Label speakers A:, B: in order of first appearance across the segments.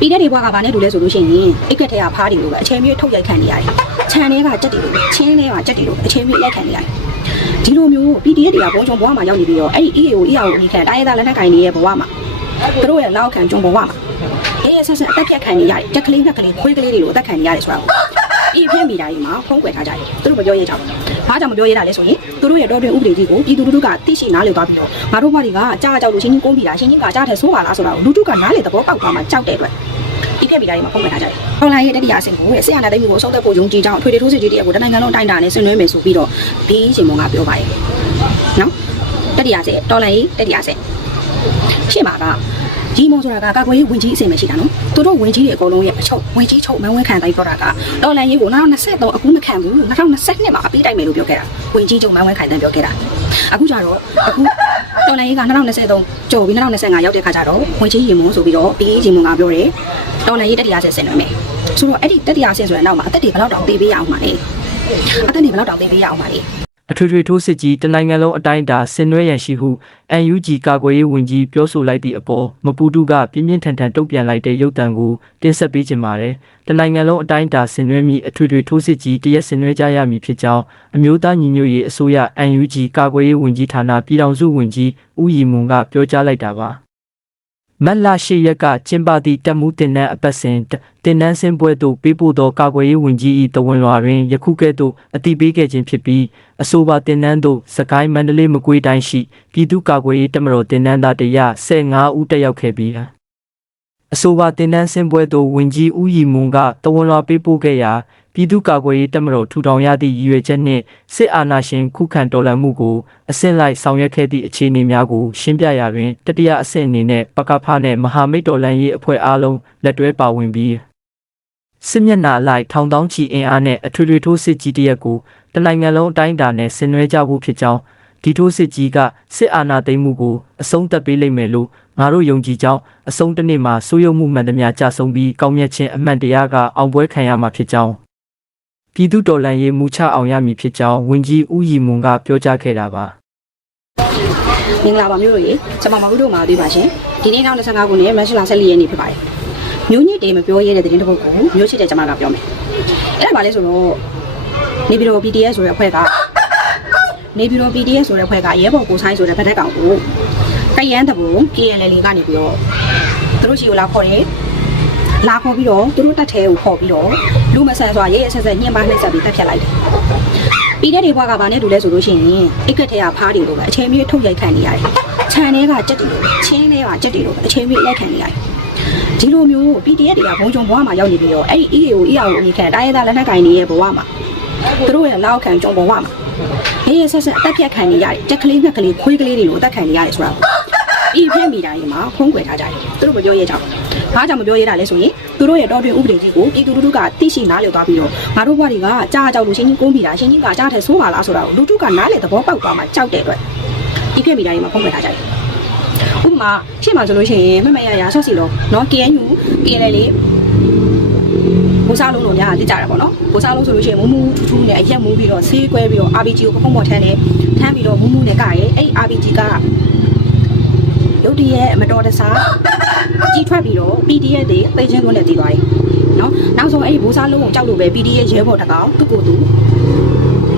A: ပြီးတဲ့ဒီဘွားကဘာနဲ့တူလဲဆိုလို့ရှိရင်အိတ်ကက်ထဲကဖားတယ်လို့ပဲအချိန်မြေထုတ်ရိုက်ခံနေရတယ်ခြံထဲကကြက်တယ်လို့ပဲချင်းထဲကကြက်တယ်လို့ပဲအချိန်မြေရိုက်ခံနေရတယ်ဒီလိုမျိုး PDF တွေကဘုံချုံဘဝမှာရောက်နေပြီးတော့အဲ့ဒီ EAO EAO အမိခံတိုင်းရသားလက်နက်ကင်တွေရဲ့ဘဝမှာသူတို့ရဲ့လောက်ခံဂျုံဘဝမှာအေးအဆက်ဆက်အသက်ဖြတ်ခံနေရတယ်တက်ကလေးငှက်ကလေးခွေးကလေးတွေကိုအသက်ခံနေရတယ်ဆိုတာကိုဒီဖက်မီတာကြီးမှာဖုံးကွယ်ထားကြတယ်သူတို့မပြောရကြဘူး ဘာကြောင့်မပြောရတာလဲဆိုရင်သူတို့ရဲ့တော်တွင်ဥပဒေကြီးကိုပြည်သူလူထုကသိရှိနားလည်သွားပြီးတော့ငါတို့ဘဝတွေကကြားကြောက်လို့ရှင်းချင်းကုန်းပြီလားရှင်းချင်းကကြားတယ်ဆိုးပါလားဆိုတာကိုလူထုကနားလည်သဘောပေါက်သွားမှကြောက်တဲ့အတွက်ဒီပြက်ပြီးတိုင်းမှာဖုံးမှန်ထားကြတယ်။ဟောင်လိုင်းရဲ့တတိယအဆင့်ကိုဆရာနာသိမ်းမှုကိုအဆုံးသတ်ဖို့ယုံကြည်ကြောင်းအထွေထွေထိုးစစ်ကြီးတရက်ကိုတနိုင်ငံလုံးအတိုင်းအတာနဲ့ဆင်နွှဲမယ်ဆိုပြီးတော့ဒီရှင်မုံကပြောပါတယ်။နော်။တတိယအဆင့်တော်လိုင်းတတိယအဆင့်ရှင်းပါက ဒီမုံဆိုတာကကာကွယ်ရေးဝင်ကြီးအဆင့်ပဲရှိတာနော်။သူတို့ဝင်ကြီးတွေအကုန်လုံးရဲ့အချုပ်ဝင်ကြီးချုပ်မန်းဝဲခံတိုင်းပြောတာကတော်လိုင်းရေးကို2023အခုမခံဘူး2022မှာအပြီးတိုင်မယ်လို့ပြောခဲ့တာ။ဝင်ကြီးချုပ်မန်းဝဲခံတိုင်းပြောခဲ့တာ။အခုကျတော့အခုတော်လိုင်းရေးက2023ကျော်ပြီး2025ရောက်တဲ့ခါကျတော့ဝင်ကြီးရေမုံဆိုပြီးတော့ပြီးရေမုံကပြောတယ်တော်လည်းရေးတတိယဆင့်ဆင်နေမယ်ဆိုတော့အဲ့ဒီတတိယဆင့်ဆိုရင်နောက်မှာအသက်တွေဘယ်လောက်တောင်ပေးပေးရအောင်ပါလဲအသက်တွေဘယ်လောက်တောင်ပေးပေးရအောင်ပါလဲ
B: အထွေထွေထိုးစစ်ကြီးတနိုင်ငံလုံးအတိုင်းအတာဆင်နွှဲရန်ရှိဟု UNG ကာကွယ်ရေးဝန်ကြီးပြောဆိုလိုက်သည့်အပေါ်မပူတူကပြင်းပြင်းထန်ထန်တုံ့ပြန်လိုက်တဲ့ရုပ်တံကိုတင်ဆက်ပေးခြင်းပါတယ်။တနိုင်ငံလုံးအတိုင်းအတာဆင်နွှဲမိအထွေထွေထိုးစစ်ကြီးတရက်ဆင်နွှဲကြရမည်ဖြစ်ကြောင်းအမျိုးသားညီညွတ်ရေးအစိုးရ UNG ကာကွယ်ရေးဝန်ကြီးဌာနပြည်ထောင်စုဝန်ကြီးဦးရီမွန်ကပြောကြားလိုက်တာပါ။ မတ်လ၈ရက်ကကျင်းပသည့်တက်မှုတင်နန်းအပတ်စဉ်တတင်နန်းစင်ပွဲသို့ပေးပို့သောကာကွယ်ရေးဝန်ကြီး၏တဝန်လွှာတွင်ယခုကဲ့သို့အတိပေးခဲ့ခြင်းဖြစ်ပြီးအဆိုပါတင်နန်းသို့စကိုင်းမန္တလေးမကွေးတိုင်းရှိပြည်သူ့ကာကွယ်ရေးတပ်မတော်တင်နန်းသားတရ15ဦးတက်ရောက်ခဲ့ပြီးအဆိုပါတင်နန်းစင်ပွဲသို့ဝန်ကြီးဦးရီမွန်ကတဝန်လွှာပေးပို့ခဲ့ရာ ပြည်သူ့ကာကွယ်ရေးတပ်မတော်ထူထောင်ရသည့်ရည်ရွယ်ချက်နှင့်စစ်အာဏာရှင်ခုခံတော်လှန်မှုကိုအဆင့်လိုက်ဆောင်ရွက်ခဲ့သည့်အခြေအနေများကိုရှင်းပြရာတွင်တတိယအဆင့်အနေနဲ့ပကဖနဲ့မဟာမိတ်တော်လှန်ရေးအဖွဲ့အားလုံးလက်တွဲပါဝင်ပြီးစစ်မျက်နှာအလိုက်ထောင်တောင်းချီအင်အားနဲ့အထွေထွေထိုးစစ်ကြီးတစ်ရက်ကိုတနိုင်ငံလုံးအတိုင်းအတာနဲ့ဆင်နွှဲကြဖို့ဖြစ်ကြောင်းဒီထိုးစစ်ကြီးကစစ်အာဏာသိမ်းမှုကိုအဆုံးသတ်ပေးလိမ့်မယ်လို့ငါတို့ယုံကြည်ကြောင်းအဆုံးတစ်နေ့မှာစိုးရုံမှုမှန်သမျှကြဆုံးပြီးကောင်းမြတ်ခြင်းအမှန်တရားကအောင်ပွဲခံရမှာဖြစ်ကြောင်း ပြည်သူတော်လှန်ရေးမူချအောင်ရမည်ဖြစ်ကြောင်းဝန်ကြီးဦးရီမွန်ကပြောကြားခဲ့တာပါ
A: မင်္ဂလာပါမျိုးတို့ရေကျွန်မမဟုတ်တို့မှာတွေ့ပါရှင်ဒီနေ့2025ခုနှစ်မတ်လ14ရက်နေ့ဖြစ်ပါတယ်မျိုးညစ်တေမပြောရဲတဲ့သတင်းတစ်ပုဒ်ကိုမျိုးချစ်တဲ့ကျွန်မကပြောမယ်အဲ့ဒါပါလဲဆိုတော့နေပြည်တော် PDF ဆိုတဲ့အဖွဲ့ကနေပြည်တော် PDF ဆိုတဲ့အဖွဲ့ကရဲဘော်ကိုဆိုင်ဆိုတဲ့ဗတ်တက်ကောင်ကိုတရန်တဘူ KLL ကနေပြီးတော့သူတို့ချီကိုလာခေါ်တယ်လာခေါ်ပြီးတော့သူတို့တက်ထဲကိုခေါ်ပြီးတော့ လူမဆန်စွာရဲရဲဆက်ဆက်ညှဉ်းပန်းနှိပ်စက်ပြီးတက်ဖြတ်လိုက်တယ်ပြီးတဲ့ဒီဘွားကဘာနဲ့တူလဲဆိုလို့ရှိရင်အိတ်ကက်ထဲကဖားတယ်လို့ပဲအချိန်မြေထုတ်ရိုက်ခံနေရတယ်။ခြံထဲကကြက်တယ်လို့ချင်းထဲကကြက်တယ်လို့ပဲအချိန်မြေရိုက်ခံနေရတယ်။ဒီလိုမျိုး PDF တွေကဘုံကြုံဘွားမှာရောက်နေပြီးတော့အဲ့ဒီ EAO EAO အမိခံတိုင်းရသားလက်နက်ကင်တွေရဲ့ဘဝမှာသူတို့ရဲ့လောက်ခံကြုံဘဝမှာအေးဆက်ဆက်အသက်ဖြတ်ခံနေရတယ်တက်ကလေးငှက်ကလေးခွေးကလေးတွေကိုအသက်ခံနေရတယ်ဆိုတာဒီဖက်မီတာကြီးမှာဖုံးကွယ်ထားကြတယ်သူတို့မပြောရကြဘူး။ ဘာကြောင့်မပြောရတာလဲဆိုရင်သူတို့ရဲ့တော်တွင်ဥပဒေကြီးကိုပြည်သူလူထုကသိရှိနားလည်သွားပြီးတော့ငါတို့ဘဝတွေကကြားကြောက်လို့ရှင်းချင်းကုန်းပြီလားရှင်းချင်းကကြားတယ်ဆိုးပါလားဆိုတာကိုလူထုကနားလည်သဘောပေါက်သွားမှကြောက်တဲ့အတွက်ဒီဖြစ်မိတာကြီးမှာဖုံးကွယ်ထားကြတယ်။ဥပမာရှင်းမှာဆိုလို့ရှိရင်မမရရဆော့စီလို့နော် KNU KNL လေးဘူစားလုံးတို့ညာတိကြတာပေါ့နော်ဘူစားလုံးဆိုလို့ရှိရင်မူးမူးထူးထူးနဲ့အရက်မူးပြီးတော့ဆေးကွဲပြီးတော့ RPG ကိုပပုံပေါ်ထမ်းတယ်ထမ်းပြီးတော့မူးမူးနဲ့ကရဲအဲ့ဒီ RPG ကရုတ်တရက်မတော်တဆ ကြီးထွက်ပြီးတော့ PDF တွေသိချင်းလုံးနဲ့တည်သွားတယ်နော်နောက်ဆုံးအဲ့ဒီဘူစားလုံးကိုကြောက်လို့ပဲ PDF ရဲဘော်တကောင်သူ့ကိုယ်သူ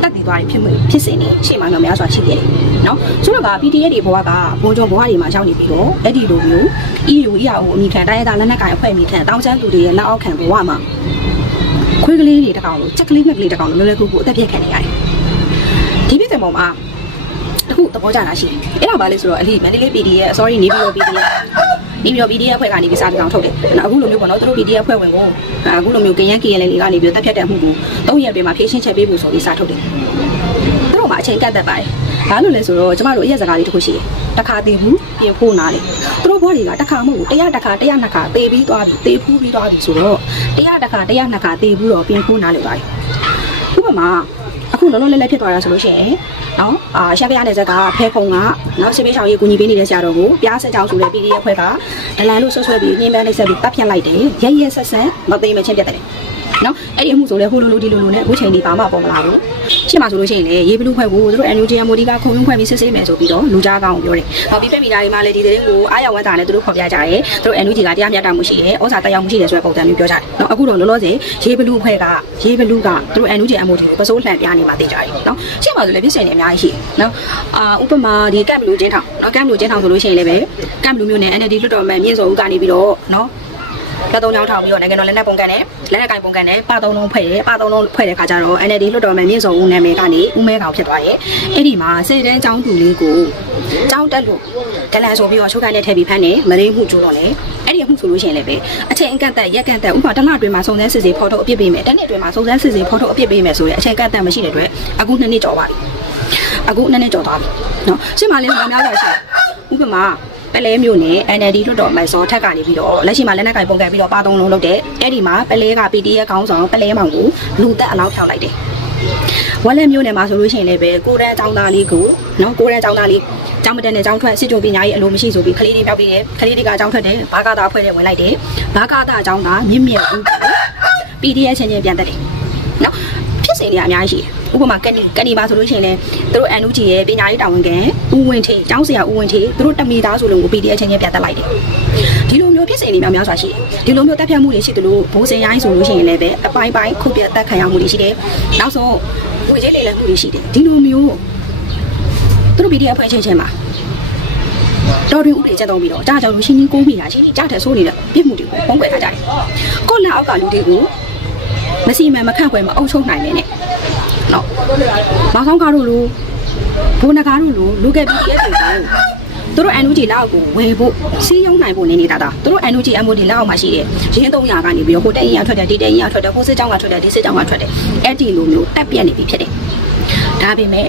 A: တက်တည်သွားတယ်ဖြစ်မှုဖြစ်စဉ်နေရှေ့မှာများများစွာရှိခဲ့တယ်နော်ဆိုတော့က PDF တွေဘဝကဘုံကြုံဘဝတွေမှာရောက်နေပြီးတော့အဲ့ဒီလိုမျိုး EU EAO အမိခံတိုင်းရသားလက်နက်ကိုင်အဖွဲ့အမိခံတောင်းချမ်းလူတွေရဲ့လက်အောက်ခံဘဝမှာခွေးကလေးတွေတကောင်လို့ချက်ကလေးငှက်ကလေးတကောင်လို့လွယ်လွယ်ကူကူအသက်ပြည့်ခံနေရတယ်။ဒီပြည့်တဲ့ပုံမှာအခုသဘောကျတာရှိတယ်။အဲ့ဒါဘာလဲဆိုတော့အလီမန္တလေး PDF sorry နေပြည်တော် PDF နေပြည်တော် PDF အဖွဲ့ကနေပြီးစာတကောင်ထုတ်တယ်။အခုလိုမျိုးပေါ့နော်သူတို့ PDF အဖွဲ့ဝင်ကိုအခုလိုမျိုးကရန် KL လေးကနေပြီးတက်ဖြတ်တဲ့မှုကို၃ရက်ပြင်မှာဖြည့်ရှင်းချက်ပေးဖို့ဆိုပြီးစာထုတ်တယ်။သူတို့မှာအချိန်ကန့်သက်ပါတယ်။ဘာလို့လဲဆိုတော့ကျမတို့အရက်စကားလေးတစ်ခုရှိတယ်။တစ်ခါတည်ဘူးပြင်ဖို့နားလေ။သူတို့ဘွားတွေကတစ်ခါမဟုတ်ဘူးတရားတစ်ခါတရားနှစ်ခါသေပြီးသွားပြီသေဖူးပြီးသွားပြီဆိုတော့တရားတစ်ခါတရားနှစ်ခါသေဘူးတော့ပြင်ဖို့နားလေပါတယ်။ဥပမာ အခုလုံးလုံးလဲလဲဖြစ်သွားတာဆိုလို့ရှိရင်နော်အာရှက်ပြရတဲ့ဇက်ကဖဲခုံကနော်စစ်ပေးချောင်ရေးကူညီပေးနေတဲ့ဆရာတော်ကိုပြားဆက်ချောင်းဆိုတဲ့ PDF အဖွဲ့ကဒလန်လို့ဆွဆွဲပြီးညှင်းပန်းနှိပ်စက်ပြီးတပ်ဖြတ်လိုက်တယ်ရဲရဲဆက်ဆက်မသိမချင်းပြတ်တယ် နော်အဲ့ဒီအမှုဆိုလဲဟိုလိုလိုဒီလိုလိုနဲ့အခုချိန်ဒီဘာမှပေါ်မလာဘူးရှင်းမှာဆိုလို့ရှိရင်လေရေးဘလူးဖွဲ့ကိုသူတို့ NUG MOD ကခုံရုံးဖွဲ့ပြီးစစ်ဆေးမယ်ဆိုပြီးတော့လူကြားကောင်းပြောတယ်ဟောပြီးပြက်မီတာတွေမှာလည်းဒီသတင်းကိုအားရဝမ်းသာနဲ့သူတို့ဖော်ပြကြတယ်သူတို့ NUG ကတရားမျှတမှုရှိတယ်ဩဇာတက်ရောက်မှုရှိတယ်ဆိုတဲ့ပုံစံမျိုးပြောကြတယ်နော်အခုတော့လောလောဆယ်ရေးဘလူးဖွဲ့ကရေးဘလူးကသူတို့ NUG MOD ကိုပစိုးလှန်ပြနေမှာသိကြတယ်နော်ရှင်းမှာဆိုလည်းပြည့်စင်နေအများကြီးရှိနော်အာဥပမာဒီကမ်ဘလူးချင်းထောင်နော်ကမ်ဘလူးချင်းထောင်ဆိုလို့ရှိရင်လည်းပဲကမ်ဘလူးမျိုးနဲ့ NLD လွှတ်တော်မှမြင့်စောဦးကနေပြီးတော့နော် လက်သုံးချောင်းထောင်ပြီးတော့နိုင်ငံတော်လက်နက်ပုံကန်နဲ့လက်နက်ကင်ပုံကန်နဲ့ပါသုံးလုံးဖွဲ့တယ်ပါသုံးလုံးဖွဲ့တဲ့ခါကျတော့ NLD လွှတ်တော်မယ်မြင့်စောဦးနာမည်ကနေဦးမဲကောင်ဖြစ်သွားတယ်အဲ့ဒီမှာစိတ်တန်းចောင်းတူလေးကိုចောင်းတက်လို့ဒလန်ဆိုပြီးတော့ချုပ်ခိုင်းနဲ့ထည့်ပြီးဖမ်းတယ်မရင်းမှုကျိုးတော့လေအဲ့ဒီအမှုဆိုလို့ရှိရင်လည်းပဲအချိန်အကန့်အသတ်ရက်ကန်တက်ဥပမာတစ်လအတွင်းမှာစုံစမ်းစစ်ဆေးဖော်ထုတ်အပြစ်ပေးမယ်တစ်နှစ်အတွင်းမှာစုံစမ်းစစ်ဆေးဖော်ထုတ်အပြစ်ပေးမယ်ဆိုရင်အချိန်အကန့်အသတ်မရှိတဲ့အတွက်အခုနှစ်နှစ်ကျော်ပါပြီအခုနှစ်နှစ်ကျော်သွားပြီနော်ရှင်းမလေးကများစွာရှိဥပမာ ပလဲမျိုးနဲ့ NLD လွှတ်တော်မိုက်စောထက်ကနေပြီးတော့လက်ရှိမှာလက်နက်ကင်ပုံကန်ပြီးတော့ပါသုံးလုံးလုပ်တဲ့အဲ့ဒီမှာပလဲက PDF ခေါင်းဆောင်ပလဲမောင်ကိုလူသက်အလောက်ဖြောက်လိုက်တယ်ဝက်လက်မျိုးနဲ့မှာဆိုလို့ရှိရင်လည်းပဲကိုရန်ចောင်းသားလေးကိုနော်ကိုရန်ចောင်းသားလေးကျောင်းမတက်နဲ့ကျောင်းထွက်စစ်ကြုံပညာရေးအလိုမရှိဆိုပြီးကလေးတွေပြောက်ပြီးတယ်ကလေးတွေကကျောင်းထွက်တယ်ဘာကာတာဖွဲ့တဲ့ဝင်လိုက်တယ်ဘာကာတာကျောင်းသားမြင့်မြတ်ဦးကို PDF ချင်းချင်းပြန်တက်တယ်နော်ဖြစ်စဉ်တွေကအများကြီးရှိတယ် ဥပမာကနီကနီပါဆိုလို့ရှိရင်လည်းသူတို့ NUG ရဲ့ပညာရေးတာဝန်ခံဦးဝင်းထေကျောင်းဆရာဦးဝင်းထေသူတို့တမီသားဆိုလို့ကို PDF ချင်းချင်းပြန်တက်လိုက်တယ်ဒီလိုမျိုးဖြစ်စဉ်တွေများများစွာရှိတယ်ဒီလိုမျိုးတက်ဖြတ်မှုတွေရှိတယ်လို့ဘိုးစင်ရိုင်းဆိုလို့ရှိရင်လည်းပဲအပိုင်းပိုင်းခုတ်ပြတ်တက်ခံရမှုတွေရှိတယ်နောက်ဆုံးဝေကျဲလေလည်မှုတွေရှိတယ်ဒီလိုမျိုးသူတို့ PDF ဖွဲ့ချင်းချင်းမှာတော်ရင်ဥပဒေချက်သုံးပြီးတော့ကြားကြောင်လို့ရှင်းရှင်းကိုးမိတာရှင်းရှင်းကြားတယ်ဆိုနေတဲ့ပြစ်မှုတွေကိုပုံကွယ်ထားကြတယ်ကိုယ့်လက်အောက်ကလူတွေကိုမစီမံမခန့်ခွဲမအုပ်ချုပ်နိုင်နေနဲ့ နော်မောင်ဆောင်ကားတို့လိုဘိုးနဂါတို့လိုလူကယ် PDF တွေကိုသူတို့ NUG လောက်ကိုဝယ်ဖို့စီးရုံနိုင်ဖို့နေနေတာတာသူတို့ NUG MOD လောက်မှာရှိတယ်ရင်း300ကနေပြီးတော့ဟိုတက်ရင်ရထွက်တယ်ဒီတက်ရင်ရထွက်တယ်ဟိုစစ်ကြောင်းကထွက်တယ်ဒီစစ်ကြောင်းကထွက်တယ်အဲ့ဒီလိုမျိုးတက်ပြက်နေပြီဖြစ်တယ်ဒါပေမဲ့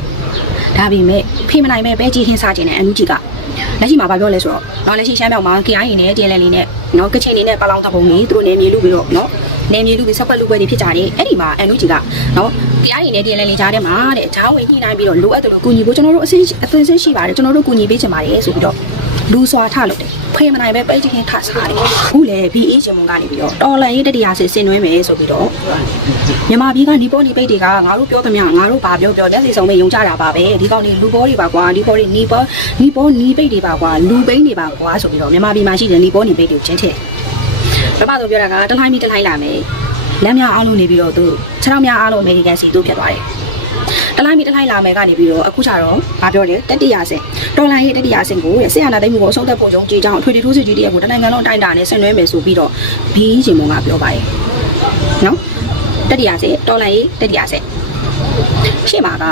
A: ဒါပေမဲ့ဖေးမနိုင်မဲ့ပဲကြီးဟင်းစားခြင်းနဲ့ NUG ကလက်ရှိမှာဘာပြောလဲဆိုတော့တော့လက်ရှိရှမ်းမြောက်မှာ KI နဲ့ DLL လေးနဲ့နော်ကချင်လေးနဲ့ပလောင်တပုံကြီးသူတို့နေမြေလူပြီးတော့နော်နေမြေလူပြီးဆက်ပွက်လူပွဲတွေဖြစ်ကြတယ်အဲ့ဒီမှာ NUG ကနော် KI နဲ့ DLL လေးကြားထဲမှာတဲ့ဂျားဝင်ညှိနှိုင်းပြီးတော့လိုအပ်တယ်လို့ကူညီဖို့ကျွန်တော်တို့အစင်းအသင်းစင်းရှိပါတယ်ကျွန်တော်တို့ကူညီပေးချင်ပါတယ်ဆိုပြီးတော့လူစွာထလို့တယ်ဖေးမနိုင်ပဲပဲကြီးဟင်းထစားတယ်ခုလေ BA ဂျင်မွန်ကနေပြီးတော့တော်လန်ရေးတတိယဆင်ဆင်နွှဲမယ်ဆိုပြီးတော့မြန်မာပြည်ကနီပေါ်နီပိတ်တွေကငါတို့ပြောသမျှငါတို့ဘာပြောပြောလက်စီစုံနဲ့ယုံကြတာပါပဲဒီကောင်တွေလူပေါ်တွေပါကွာဒီပေါ်တွေနီပေါ်နီပေါ်နီပိတ်တွေပါကွာလူပိန်းတွေပါကွာဆိုပြီးတော့မြန်မာပြည်မှာရှိတဲ့နီပေါ်နီပိတ်တွေကိုချင်းထည့်ပထမဆုံးပြောတာကတလိုင်းမီတလိုင်းလာမယ် လက်များအောင်လို့နေပြီးတော့သူခြေထောက်များအားလုံးအမေရိကန်စီတို့ဖြစ်သွားတယ်တလိုင်းမီတလိုင်းလာမယ်ကနေပြီးတော့အခုကျတော့ဘာပြောလဲတတိယဆင်တော်လိုင်းရေးတတိယဆင်ကိုဆရာနာသိမ်းမှုကိုအဆုံးသတ်ဖို့ယုံကြည်ကြောင်းအထွေထွေထိုးစစ်ကြီးတည်းကိုတနိုင်ငံလုံးအတိုင်းအတာနဲ့ဆင်နွှဲမယ်ဆိုပြီးတော့ဘီးရှင်မုံကပြောပါတယ်နော်တတိယဆင်တော်လိုင်းရေးတတိယဆင်ရှေ့မှာက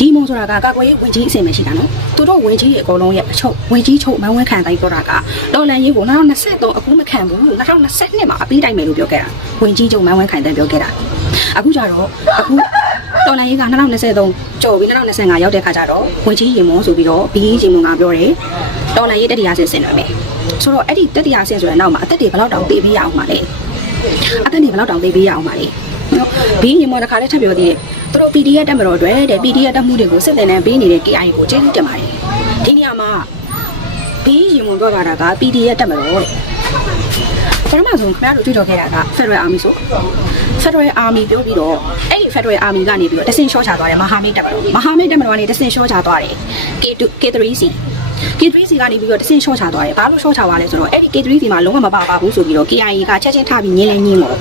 A: ရီမုံဆိုတာကကာကွယ်ရေးဝင်ကြီးအစင်ပဲရှိတာနော်သူတို့ဝင်ကြီးရဲ့အကုန်လုံးရဲ့အချုပ်ဝင်ကြီးချုပ်မန်းဝန်းခံတိုင်းပြောတာကတော်လန်ရေးကို2023အခုမခံဘူး2022မှာအပြီးတိုင်းမယ်လို့ပြောခဲ့တာဝင်ကြီးချုပ်မန်းဝန်းခံတိုင်းပြောခဲ့တာအခုကျတော့အခုတော်လန်ရေးက2023ကျော်ပြီး2025ရောက်တဲ့ခါကျတော့ဝင်ကြီးရင်မုံဆိုပြီးတော့ဘီးရင်မုံကပြောတယ်တော်လန်ရေးတတိယဆင်ဆင်တယ်မယ်ဆိုတော့အဲ့ဒီတတိယဆင်ဆိုတဲ့နောက်မှာအသက်တွေဘယ်လောက်တောင်ပေးပေးရအောင်ပါလဲအသက်တွေဘယ်လောက်တောင်ပေးပေးရအောင်ပါလဲ နော်ဘီးရင်မုံတစ်ခါလေးထပ်ပြောသေးတယ်သူတို့ PDF တက်မတော်အတွက်တဲ့ PDF တက်မှုတွေကိုစစ်တင်နေပေးနေတဲ့ KI ကိုကျေးဇူးတင်ပါတယ်ဒီနေရာမှာဘီးရင်မုံပြောတာက PDF တက်မတော်တဲ့ပထမဆုံးခင်ဗျားတို့ကြွကြော်ခဲ့တာက Federal Army ဆို Federal Army ပြောပြီးတော့အဲ့ဒီ Federal Army ကနေပြီးတော့တဆင့်ရှော့ချသွားတယ်မဟာမိတ်တက်မတော်မဟာမိတ်တက်မတော်ကနေတဆင့်ရှော့ချသွားတယ် K2 K3C K3C ကနေပြီးတော့တဆင့်ရှော့ချသွားတယ်ဘာလို့ရှော့ချသွားလဲဆိုတော့အဲ့ဒီ K3C မှာလုံးဝမပါပါဘူးဆိုပြီးတော့ KIA ကချက်ချင်းထပြီးညင်းလဲညင်းတော့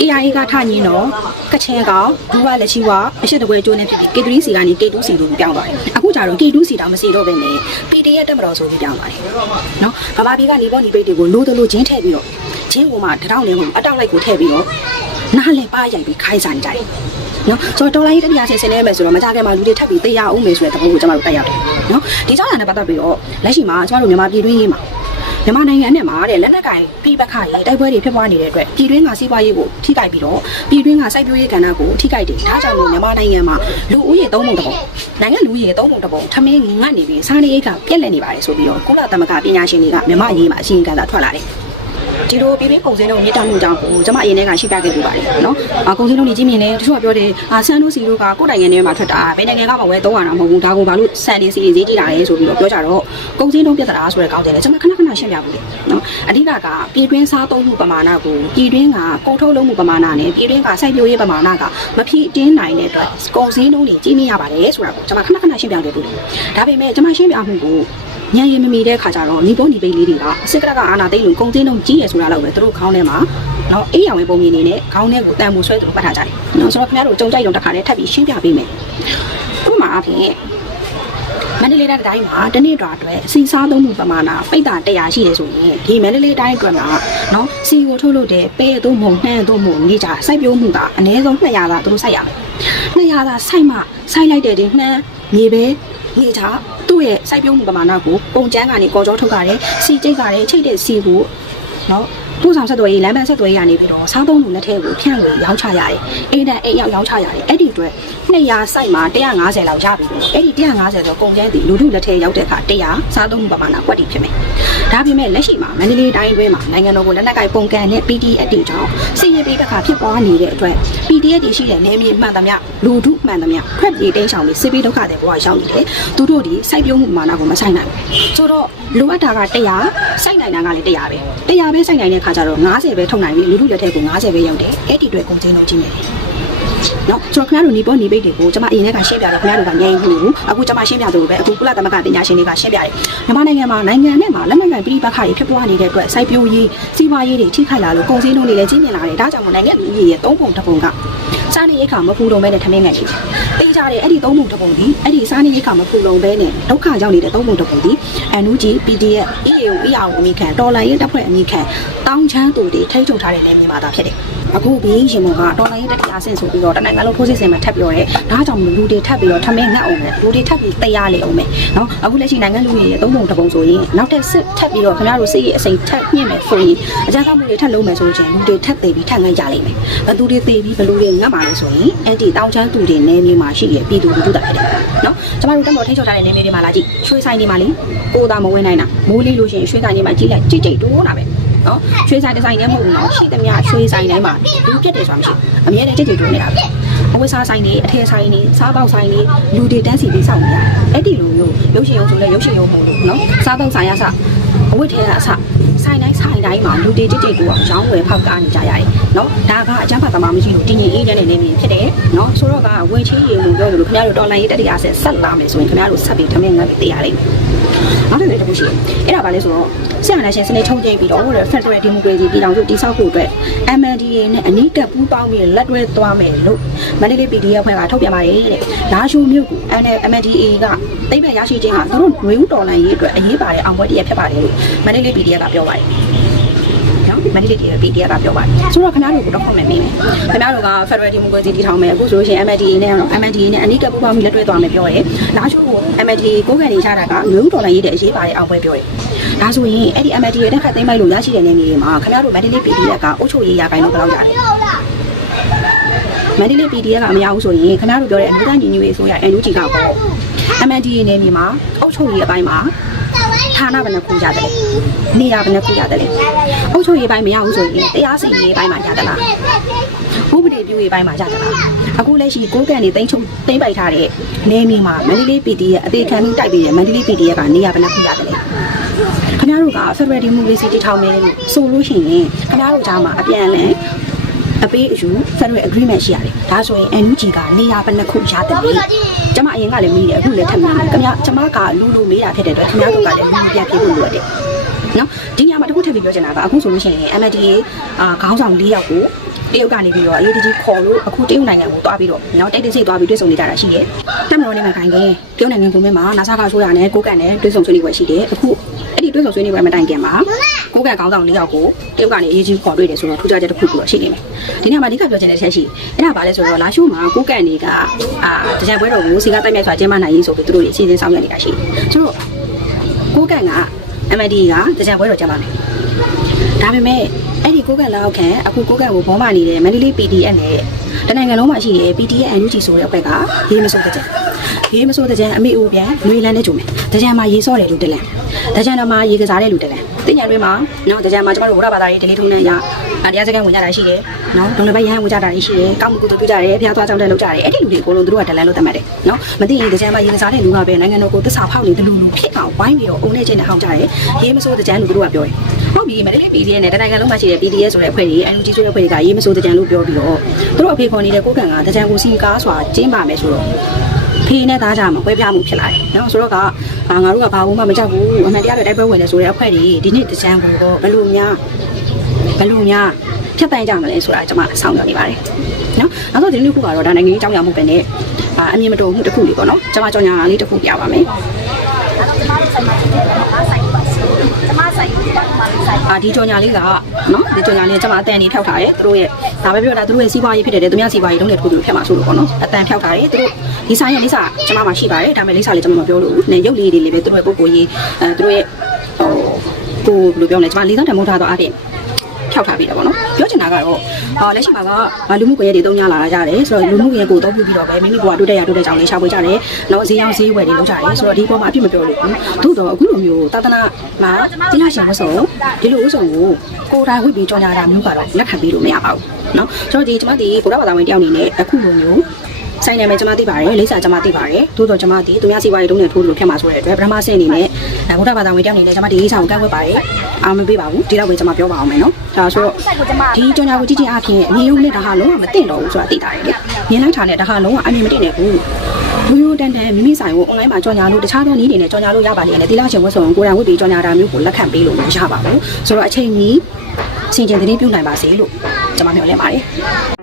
A: KIA ကထညင်းတော့ကချင်ကောင်ဒူဝလက်ချီဝါအရှိတကွဲကျိုးနေဖြစ်ပြီး K3C ကနေ K2C လို့ပြောင်းသွားတယ်အခုကျတော့ K2C တောင်မစီတော့ဘဲနဲ့ PDF တက်မတော်ဆိုပြီးပြောင်းသွားတယ်နော်ဗမာပြည်ကနေပေါ်ဒီပိတ်တွေကိုလိုတလို့ချင်းထည့်ပြီးတော့ချင်းကိုမှတထောင်လေးကိုအတောက်လိုက်ကိုထည့်ပြီးတော့နားလေပါရိုက်ပြီးခိုင်းစားနေကြတယ် နော်ဆိုတော့တော်လိုင်းတတိယဆင်ဆင်နေမယ်ဆိုတော့မကြခင်မှာလူတွေထပ်ပြီးတေးရအောင်မယ်ဆိုတဲ့သဘောကိုကျွန်တော်တို့တက်ရောက်တယ်နော်ဒီကြောင့်လည်းပတ်သက်ပြီးတော့လက်ရှိမှာကျွန်တော်တို့မြန်မာပြည်တွင်းရေးမှာမြန်မာနိုင်ငံနဲ့မှာတဲ့လက်နက်ကင်ပြည်ပခါရေးတိုက်ပွဲတွေဖြစ်ပွားနေတဲ့အတွက်ပြည်တွင်းကစီးပွားရေးကိုထိခိုက်ပြီးတော့ပြည်တွင်းကစိုက်ပျိုးရေးကဏ္ဍကိုထိခိုက်တယ်ဒါကြောင့်မို့မြန်မာနိုင်ငံမှာလူဦးရေသုံးပုံတစ်ပုံနိုင်ငံလူဦးရေသုံးပုံတစ်ပုံထမင်းငတ်နေပြီးစားနေအိတ်ကပြက်လက်နေပါတယ်ဆိုပြီးတော့ကုလသမဂ္ဂပညာရှင်တွေကမြန်မာအရေးမှာအစီရင်ခံစာထွက်လာတယ် ဒီလိုပြည်ပင်းကုန်စည်လုံးမြင့်တက်မှုကြောင့်ကိုကျမအရင်တည်းကရှင်းပြခဲ့ပြပါတယ်နော်အာကုန်စည်လုံးတွေကြီးမြင်လဲတချို့ကပြောတယ်အာဆန်တို့စီတို့ကကိုယ်နိုင်ငံထဲမှာထွက်တာဘယ်နိုင်ငံကမှဝယ်သုံးရတာမဟုတ်ဘူးဒါကိုဘာလို့ဆန်တွေစီတွေဈေးကြီးလာလဲဆိုပြီးတော့ပြောကြတော့ကုန်စည်လုံးပြဿနာဆိုတဲ့ကောင်းတယ်လေကျမခဏခဏရှင်းပြဘူးလေနော်အဓိကကပြည်တွင်းစားသုံးမှုပမာဏကိုပြည်တွင်းကကုန်ထုတ်လုပ်မှုပမာဏနဲ့ပြည်တွင်းကစိုက်ပျိုးရေးပမာဏကမဖြည့်တင်းနိုင်တဲ့အတွက်ကုန်စည်လုံးတွေကြီးမြင့်ရပါတယ်ဆိုတာကိုကျမခဏခဏရှင်းပြခဲ့ဘူးလေဒါပေမဲ့ကျမရှင်းပြမှုကို ညံရင်မမီတဲ့ခါကျတော့ညီပေါ်ညီပိတ်လေးတွေကအစ်ကရကအာနာသိမ့်လို့ကုံသိန်းလုံးကြီးရဆိုတာတော့ပဲသူတို့ခေါင်းထဲမှာနော်အေးရောင်ရဲ့ပုံမြင်နေနဲ့ခေါင်းထဲကိုတန်မှုဆွဲသူတို့ပတ်ထားကြတယ်နော်ဆိုတော့ခင်ဗျားတို့ကြုံကြိုက်တော့တစ်ခါနဲ့ထပ်ပြီးရှင်းပြပေးမယ်ဥပမာအဖြစ်မန္တလေးတိုင်းတိုင်းမှာတနေ့တာအတွက်စီစားသုံးမှုပမာဏပိတ်တာ100ရှိတယ်ဆိုရင်ဒီမန္တလေးတိုင်းအတွက်မှာနော်စီကိုထုတ်လို့တဲ့ပဲသုံးမှုနှမ်းသုံးမှုနေကြစိုက်ပျိုးမှုကအနည်းဆုံး200သာသူတို့စိုက်ရမယ်200သာစိုက်မှစိုက်လိုက်တဲ့ဒီနှမ်းမြေပဲနေကြ သူ့ရဲ့စိုက်ပျိုးမှုပမာဏကိုပုံကျန်းကနေကော်ကြောထုတ်ရတယ်စီကျိတ်ကလည်းချိတ်တဲ့စီကိုနော်သူ့ဆောင်ဆက်သွယ်ရေးလမ်းပန်းဆက်သွယ်ရေးကနေပြီးတော့စားသုံးမှုလက်ထဲကိုဖြန့်ဝေရောင်းချရတယ်အိမ်တန်အိမ်ရောက်ရောင်းချရတယ်အဲ့ဒီအတွက် 200စိုက်မှာ150လောက်ရပြီလို့အဲ့ဒီ150ဆိုကုန်ကျန်းတီလူထုလက်ထဲရောက်တဲ့အခါ100စားသုံးမှုပမာဏကွက်တီဖြစ်မယ်ဒါပေမဲ့လက်ရှိမှာမန္တလေးတိုင်းတွင်းမှာနိုင်ငံတော်ကိုလက်နက်ကိုင်ပုံကန်နဲ့ PDF တီကြောင့်စစ်ရေးပေးတစ်ခါဖြစ်ပွားနေတဲ့အတွက် PDF တီရှိတဲ့နေမြေမှန်သမျှလူထုမှန်သမျှဖက်ပြေးတိန်းဆောင်ပြီးစစ်ပေးဒုက္ခတွေဘဝရောက်နေတယ်သူတို့ဒီစိုက်ပျိုးမှုပမာဏကိုမဆိုင်နိုင်ဘူးဆိုတော့လိုအပ်တာက100စိုက်နိုင်တာကလည်း100ပဲ100ပဲစိုက်နိုင်တဲ့အခါကျတော့90ပဲထုတ်နိုင်ပြီလူထုလက်ထဲကို90ပဲရောက်တယ်အဲ့ဒီအတွက်ကုန်ကျင်းလုံးကြီးနေတယ် နော်ကျွန်တော်ခင်ဗျားတို့နေပေါ်နေပိတ်တွေကိုကျွန်မအရင်ကရှင်းပြတော့ခင်ဗျားတို့ကငြိမ်ဘူးအခုကျွန်မရှင်းပြသလိုပဲအခုကုလသမဂ္ဂပညာရှင်တွေကရှင်းပြတယ်မြန်မာနိုင်ငံမှာနိုင်ငံနဲ့မှာလက်နက်ကိုင်ပြည်ပခါတွေဖြစ်ပွားနေတဲ့အတွက်စိုက်ပျိုးရေးစီးပွားရေးတွေထိခိုက်လာလို့ကုန်စည်နှုန်းတွေလည်းကြီးမြင့်လာတယ်ဒါကြောင့်မို့နိုင်ငံလူကြီးရဲ့သုံးပုံတစ်ပုံကစားနေရိတ်ခါမဖူလုံပဲနဲ့ထမင်းငယ်ရှိတယ် တေးကြတယ်အဲ့ဒီသုံးပုံတစ်ပုံဒီအဲ့ဒီစားနေရိတ်ခါမဖူလုံပဲနဲ့ဒုက္ခရောက်နေတဲ့သုံးပုံတစ်ပုံဒီ NUG PDF EAO EAO အမိခံတော်လန်ရေးတပ်ဖွဲ့အမိခံတောင်းချမ်းသူတွေထိထုတ်ထားတဲ့နေမြေမှာသာဖြစ်တယ်အခုဘင်းရှင်မောကတော်လိုင်းရေးတက်တရားဆင့်ဆိုပြီးတော့တနင်္ဂနွေလုံးထိုးစစ်ဆင်မှာထပ်ပြောတယ်ဒါကြောင့်လူတွေထပ်ပြီးတော့ထမင်းငတ်အောင်မယ်လူတွေထပ်ပြီးတရားလေအောင်မယ်နော်အခုလက်ရှိနိုင်ငံလူတွေရဲ့သုံးပုံတစ်ပုံဆိုရင်နောက်ထပ်စစ်ထပ်ပြီးတော့ခင်ဗျားတို့စစ်ရေးအစိမ်ထပ်ညှင့်မယ်ဆိုရင်အကြမ်းဖက်မှုတွေထပ်လုံးမယ်ဆိုရင်လူတွေထပ်သေးပြီးထပ်ငတ်ကြလိမ့်မယ်ဘသူတွေသေးပြီးဘလူတွေငတ်ပါလေဆိုရင်အဲ့ဒီတောင်းချမ်းသူတွေနေမြေမှာရှိရပြည်သူလူထုတာဖြစ်တယ်နော်ကျမတို့တက်မော်ထိချုပ်ထားတဲ့နေမြေတွေမှာလာကြည့်ရွှေဆိုင်တွေမှာလေကိုသာမဝင်နိုင်တာမိုးလေးလို့ရှိရင်ရွှေဆိုင်တွေမှာကြည့်လိုက်ကြိတ်ကြိတ်တိုးတာပဲနော်ရွှေဆိုင်ဒီဇိုင်းနဲ့မဟုတ်ဘူးနော်ရှိသမျှရွှေဆိုင်တိုင်းမှာလူပြက်တယ်ဆိုတာမရှိဘူးအမြဲတမ်းကြိတ်ကြိတ်တွန်းနေတာပဲအဝတ်စားဆိုင်တွေအထည်ဆိုင်တွေစားပေါက်ဆိုင်တွေလူတွေတန်းစီပြီးစောင့်နေရတယ်အဲ့ဒီလိုမျိုးရုပ်ရှင်ရုံဆိုလဲရုပ်ရှင်ရုံမဟုတ်ဘူးနော်စားပေါက်ဆိုင်ရစအဝတ်ထဲကအစဆိုင်တိုင်းဆိုင်တိုင်းမှာလူတွေကြိတ်ကြိတ်တိုးအောင်ရောင်းဝယ်ဖောက်ကားနေကြရတယ်နော်ဒါကအကျန်းဖတ်သမားမရှိလို့တင်းရင်အေးချမ်းတဲ့နေနေဖြစ်တယ်နော်ဆိုတော့ကဝယ်ချင်းရေမှုပြောလို့ခင်ဗျားတို့တော်လိုင်းရေးတက်တရားဆက်ဆက်လာမယ်ဆိုရင်ခင်ဗျားတို့ဆက်ပြီးထမင်းငတ်ပြီးတရားလိမ့်မယ်နောက်တစ်ခုတစ်ခုရှိတယ်အဲ့ဒါဘာလဲဆိုတော့ဆရာနာရှင်စနစ်ထုတ်ကြိတ်ပြီးတော့ Federal Democracy ပြည်ထောင်စုတည်ဆောက်ဖို့အတွက် MNDA နဲ့အနီးကပ်ပူးပေါင်းပြီးလက်တွဲသွားမယ်လို့မန္တလေး PDF ဖွဲ့ကထုတ်ပြန်ပါတယ်တဲ့လာရှိုမြို့ကို MNDA ကတိတ်ပဲရရှိခြင်းကသူတို့ຫນွေဦးတော်လှန်ရေးအတွက်အရေးပါတဲ့အောင်ပွဲတစ်ရက်ဖြစ်ပါတယ်လို့မန္တလေး PDF ကပြောပါတယ်နော် မန္တလေး PDF ကပြောပါတယ်ဆိုတော့ခင်ဗျားတို့ကတော့ခေါင်းမယ်မင်းမယ်ခင်ဗျားတို့က Federal Democracy တည်ထောင်မယ်အခုဆိုလို့ရှိရင် MNDA နဲ့တော့ MNDA နဲ့အနီးကပ်ပူးပေါင်းပြီးလက်တွဲသွားမယ်ပြောတယ်လာရှိုကို MNDA ကိုကန်နေချတာကຫນွေဦးတော်လှန်ရေးတဲ့အရေးပါတဲ့အောင်ပွဲပြောတယ်ဒါဆိုရင်အဲ့ဒီ MND ရဲ့တက်ခတ်သိမ်းပိုက်လို့ရရှိတဲ့နေမြေတွေမှာခင်ဗျားတို့မန္တလေး PDF ကအုပ်ချုပ်ရေးရပိုင်းလို့ဘယ်လောက်ရတယ်မန္တလေး PDF ကမရဘူးဆိုရင်ခင်ဗျားတို့ပြောတဲ့အမျိုးသားညီညွတ်ရေးအစိုးရ NUG ကပေါ့ MND ရဲ့နေမြေမှာအုပ်ချုပ်ရေးအပိုင်းမှာ ဌာနဘယ်နှခုရတယ်လဲနေရာဘယ်နှခုရတယ်လဲအုပ်ချုပ်ရေးပိုင်းမရဘူးဆိုရင်တရားစီရင်ရေးပိုင်းမှာရတယ်လားဥပဒေပြုရေးပိုင်းမှာရတယ်လားအခုလက်ရှိကိုးကန်နေတိမ့်ချုပ်တိမ့်ပိုက်ထားတဲ့နေမြေမှာမန္တလေး PD ရဲ့အသေးခံမှုတိုက်ပြီးတဲ့မန္တလေး PD ရဲ့ကနေရာဘယ်နှခုရတယ်လဲခင်ဗျားတို့က Federal Democracy တည်ထောင်မယ်လို့ဆိုလို့ရှိရင်ခင်ဗျားတို့ကြားမှာအပြန်အလှန် အပေးအယူ Federal Agreement ရှိရတယ်။ဒါဆိုရင် NUG ကနေရာဘယ်နှခုရတယ်လဲ။ကျမအရင်ကလည်းမေးတယ်အခုလည်းထပ်မေးတယ်။ခင်ဗျာကျမကလူလူမေးတာဖြစ်တဲ့အတွက်ခင်ဗျားတို့ကလည်းလူပြန်ပြေဖို့လိုရတယ်။နော်ဒီညမှာတစ်ခုထပ်ပြီးပြောချင်တာကအခုဆိုလို့ရှိရင် MDA အာခေါင်းဆောင်၄ယောက်ကိုတရုတ်ကနေပြီးတော့အရေးတကြီးခေါ်လို့အခုတရုတ်နိုင်ငံကိုတွားပြီးတော့နော်တိတ်တိတ်ဆိတ်တွားပြီးတွေ့ဆုံနေကြတာရှိတယ်။တက်မတော်နေမှာခိုင်ခင်တရုတ်နိုင်ငံကိုမဲမှာနာဆာခါဆိုရနဲ့ကိုကန်နဲ့တွေ့ဆုံဆွေးနွေးပွဲရှိတယ်။အခုအဲ့ဒီတွေ့ဆုံဆွေးနွေးပွဲမတိုင်ခင်မှာ ကိုကန်ခေါင်းဆောင်၄ယောက်ကိုတရုတ်ကနေအရေးကြီးခေါ်တွေ့တယ်ဆိုတော့ထူးခြားချက်တစ်ခုခုတော့ရှိနေမယ်။ဒီနေ့မှာအဓိကပြောချင်တဲ့ချက်ရှိအဲ့ဒါဘာလဲဆိုတော့လာရှိုးမှာကိုကန်တွေကအာတကြံပွဲတော်ကိုစီကတိုက်မြိုက်စွာကျင်းပနိုင်ရေးဆိုပြီးသူတို့အစီအစဉ်ဆောင်ရွက်နေတာရှိတယ်။ဆိုတော့ကိုကန်က MD ကတကြံပွဲတော်ကျင်းပမယ်။ဒါပေမဲ့ အဲ့ဒီကိုကန့်လောက်ခံအခုကိုကန့်ကိုဘောမနေတဲ့မန္တလေး PDF နဲ့တနိုင်ငံလုံးမှာရှိတဲ့ PDF NUG ဆိုတဲ့ဘက်ကရေးမစိုးတဲ့ကြံရေးမစိုးတဲ့ကြံအမေအိုပြန်လွေလန်းနဲ့ကြုံမယ်တကြံမှာရေးစော့တယ်လို့တလန်တကြံတော်မှာရေးကစားတယ်လို့တလန်တင်ညာတွေမှာနော်တကြံမှာကျမတို့ဘုရားဘာသာရေးဒလီထုံးနဲ့ရအတရားစကန်ဝင်ကြတာရှိတယ်နော်ဒုံလဘရဟန်းဝင်ကြတာရှိတယ်ကောင်းမှုကုသိုလ်ပြုကြတယ်ဖျားသွားကြောင်းတဲ့လုပ်ကြတယ်အဲ့ဒီလူတွေအကုန်လုံးသူတို့ကတလန်လို့သတ်မှတ်တယ်နော်မသိရင်တကြံမှာရေးကစားတဲ့လူကပဲနိုင်ငံတော်ကိုသစ္စာဖောက်နေတဲ့လူလူဖြစ်အောင်ဝိုင်းပြီးတော့အုံနဲ့ချင်းနဲ့ဟောင်းကြတယ်ရေးမစိုးတဲ့ကြံလို့သူတို့ကပြောတယ်ဟု တ်ပြီမလေးလေး PDF နဲ့တနိုင်ငံလုံးမှာရှိတဲ့ PDF ဆိုတဲ့အဖွဲ့တွေ NUG ဆိုတဲ့အဖွဲ့တွေကရေးမစိုးတကြံလို့ပြောပြီးတော့သူတို့အဖေခေါ်နေတဲ့ကိုကံကတကြံကိုစီကားစွာကျင်းပါမယ်ဆိုတော့ဖေးနဲ့သားကြမှာပွဲပြမှုဖြစ်လာတယ်နော်ဆိုတော့ကအာငါတို့ကဘာမှမကြောက်ဘူးအမှန်တရားတွေတိုက်ပွဲဝင်နေဆိုတဲ့အဖွဲ့တွေဒီနေ့တကြံကိုတော့ဘယ်လိုများဘယ်လိုများဖြတ်တန်းကြမလဲဆိုတာကျွန်မဆောင်းပြနေပါတယ်နော်နောက်တော့ဒီနေ့ခုကတော့ဒါနိုင်ငံရေးအကြောင်းအရာမှုပဲနဲ့အာအမြင်မတော်မှုတစ်ခုလေးပေါ့နော်ကျွန်မကြောင်ညာလေးတစ်ခုပြပါမယ် အာဒီကြော်ညာလေးကနော်ဒီကြော်ညာလေးကကျွန်မအတန်နေဖြောက်ထားတယ်သူတို့ရဲ့ဒါပဲပြောတာသူတို့ရဲ့စီးပွားရေးဖြစ်တယ်သူများစီးပွားရေးလုံးလည်းတစ်ခုတစ်ခုဖြတ်မှာဆိုလို့ပေါ့နော်အတန်ဖြောက်ထားတယ်သူတို့ဒီဆိုင်ရဲ့လိစာကျွန်မမှာရှိပါတယ်ဒါပေမဲ့လိစာလေးကျွန်မမပြောလို့ဘူးနဲ့ရုပ်လေးတွေလေးပဲသူတို့ရဲ့ပုံကိုရေးအဲသူတို့ရဲ့ဟိုကိုဘယ်လိုပြောမလဲကျွန်မလေးစားတမိုးထားတော့အပြင် ဖြောက်ထားပေးတာပေါ့နော်ပြောချင်တာကတော့လက်ရှိမှာကလူမှုကွန်ရက်တွေတုံးညလာကြတယ်ဆိုတော့လူမှုကွန်ရက်ကိုတော့ပြုပြီးတော့ပဲမိမိဘဝတိုးတက်ရတိုးတက်ကြောင်းလေးရှာဖွေကြတယ်နော်ဈေးရောက်ဈေးဝယ်တွေလုပ်ကြတယ်ဆိုတော့ဒီပေါ်မှာအပြစ်မပြောလို့ဘူးသို့တော့အခုလိုမျိုးသာသနာမှာတရားရှင်ဝတ်စုံဒီလိုဥစုံကိုကိုယ်တိုင်ဝတ်ပြီးကြော်ညာတာမျိုးကတော့လက်ခံပြီးလို့မရပါဘူးနော်ဆိုတော့ဒီကျွန်မဒီဘုရားဘာသာဝင်တယောက်အနေနဲ့အခုလိုမျိုး ဆိုင်နေမယ်ကျမသိပါတယ်လိပ်စာကျမသိပါတယ်သို့တော့ကျမဒီသူများစီပွားရေးတုံးနေထိုးလို့ဖြတ်မှာဆိုတဲ့အတွက်ပထမဆင့်အနေနဲ့အဲဘုရားဘာသာဝင်တယောက်အနေနဲ့ကျမဒီရေးဆောင်ကန့်ဝတ်ပါတယ်အာမပေးပါဘူးဒီတော့ပဲကျမပြောပါအောင်မယ်နော်ဒါဆိုတော့ဒီကြော်ညာကိုကြည့်ချင်းအဖြစ်အမြင်ရုံနဲ့ဒါဟာလုံးဝမသိတော့ဘူးဆိုတာသိတာလေမြင်လိုက်တာနဲ့ဒါဟာလုံးဝအမြင်မသိနိုင်ဘူးရိုးရိုးတန်တန်မိမိဆိုင်ကို online မှာကြော်ညာလို့တခြားသောနည်းတွေနဲ့ကြော်ညာလို့ရပါလေနဲ့တိလာချင်ဝတ်ဆောင်ကိုယ်တိုင်ဝတ်ပြီးကြော်ညာတာမျိုးကိုလက်ခံပေးလို့မရပါဘူးဆိုတော့အချိန်ကြီးစင်ကြင်သတင်းပြုနိုင်ပါစေလို့ကျွန်မမျှော်လင့်ပါတယ်